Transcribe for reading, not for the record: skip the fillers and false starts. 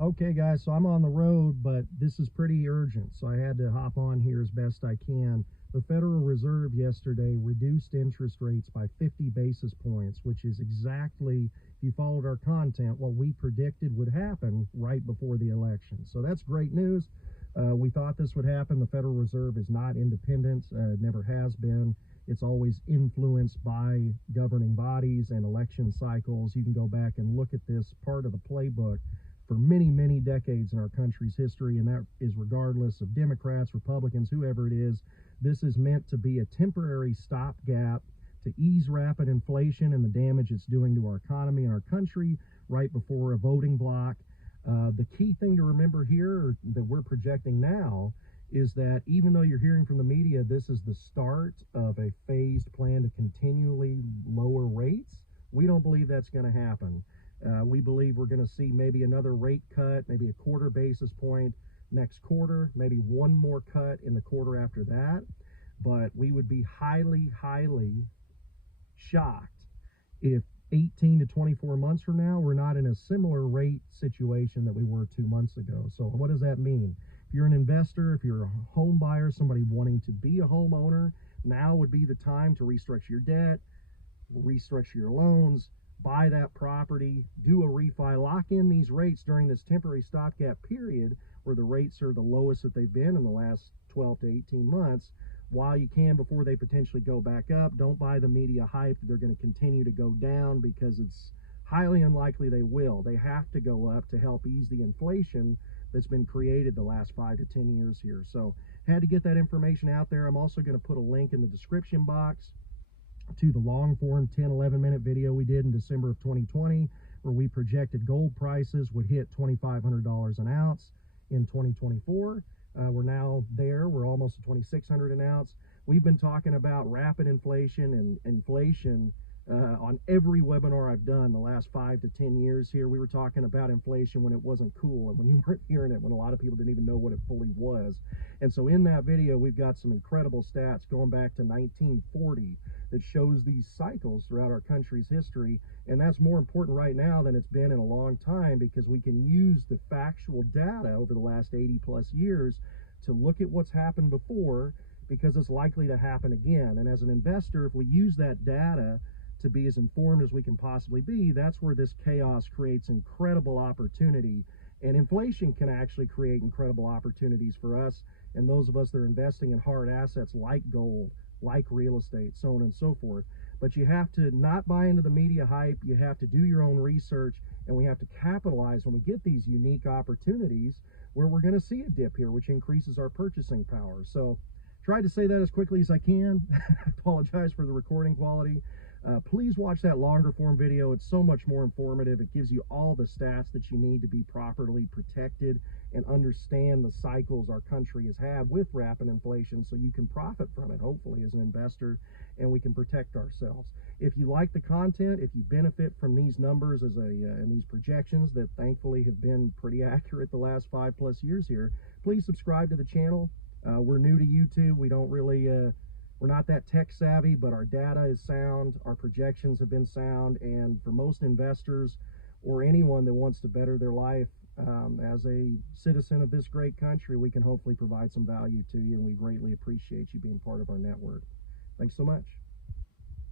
Okay, guys, so I'm on the road, but this is pretty urgent, so I had to hop on here as best I can. The Federal Reserve yesterday reduced interest rates by 50 basis points, which is exactly, if you followed our content, what we predicted would happen right before the election. So that's great news. We thought this would happen. The Federal Reserve is not independent, never has been. It's always influenced by governing bodies and election cycles. You can go back and look at this part of the playbook for many, many decades in our country's history, and that is regardless of Democrats, Republicans, whoever it is. This is meant to be a temporary stopgap to ease rapid inflation and the damage it's doing to our economy and our country right before a voting block. The key thing to remember here that we're projecting now is that even though you're hearing from the media, this is the start of a phased plan to continually lower rates. We don't believe that's going to happen. We believe we're going to see maybe another rate cut, maybe a quarter basis point next quarter, maybe one more cut in the quarter after that. But we would be highly, highly shocked if 18 to 24 months from now we're not in a similar rate situation that we were 2 months ago. So what does that mean? If you're an investor, if you're a home buyer, somebody wanting to be a homeowner, now would be the time to restructure your debt, restructure your loans, buy that property, do a refi, lock in these rates during this temporary stopgap period where the rates are the lowest that they've been in the last 12 to 18 months while you can before they potentially go back up. Don't buy the media hype that they're going to continue to go down, because it's highly unlikely they will. They have to go up to help ease the inflation that's been created the last 5 to 10 years here. So had to get that information out there. I'm also going to put a link in the description box to the long form 10-11 minute video we did in December of 2020, where we projected gold prices would hit $2,500 an ounce in 2024. We're now there. We're almost at 2,600 an ounce. We've been talking about rapid inflation and inflation on every webinar I've done the last 5 to 10 years here. We were talking about inflation when it wasn't cool and when you weren't hearing it, when a lot of people didn't even know what it fully was. And so in that video, we've got some incredible stats going back to 1940 that shows these cycles throughout our country's history. And that's more important right now than it's been in a long time, because we can use the factual data over the last 80 plus years to look at what's happened before, because it's likely to happen again. And as an investor, if we use that data to be as informed as we can possibly be, that's where this chaos creates incredible opportunity. And inflation can actually create incredible opportunities for us and those of us that are investing in hard assets like gold, like real estate, so on and so forth. But you have to not buy into the media hype. You have to do your own research, and we have to capitalize when we get these unique opportunities where we're going to see a dip here, which increases our purchasing power. So tried to say that as quickly as I can. Apologize for the recording quality. Please watch that longer form video. It's so much more informative. It gives you all the stats that you need to be properly protected and understand the cycles our country has had with rapid inflation, so you can profit from it, hopefully, as an investor, and we can protect ourselves. If you like the content, if you benefit from these numbers and these projections that thankfully have been pretty accurate the last 5+ years here, please subscribe to the channel. We're new to YouTube. We don't really we're not that tech savvy, but our data is sound, our projections have been sound, and for most investors or anyone that wants to better their life as a citizen of this great country, we can hopefully provide some value to you, and we greatly appreciate you being part of our network. Thanks so much.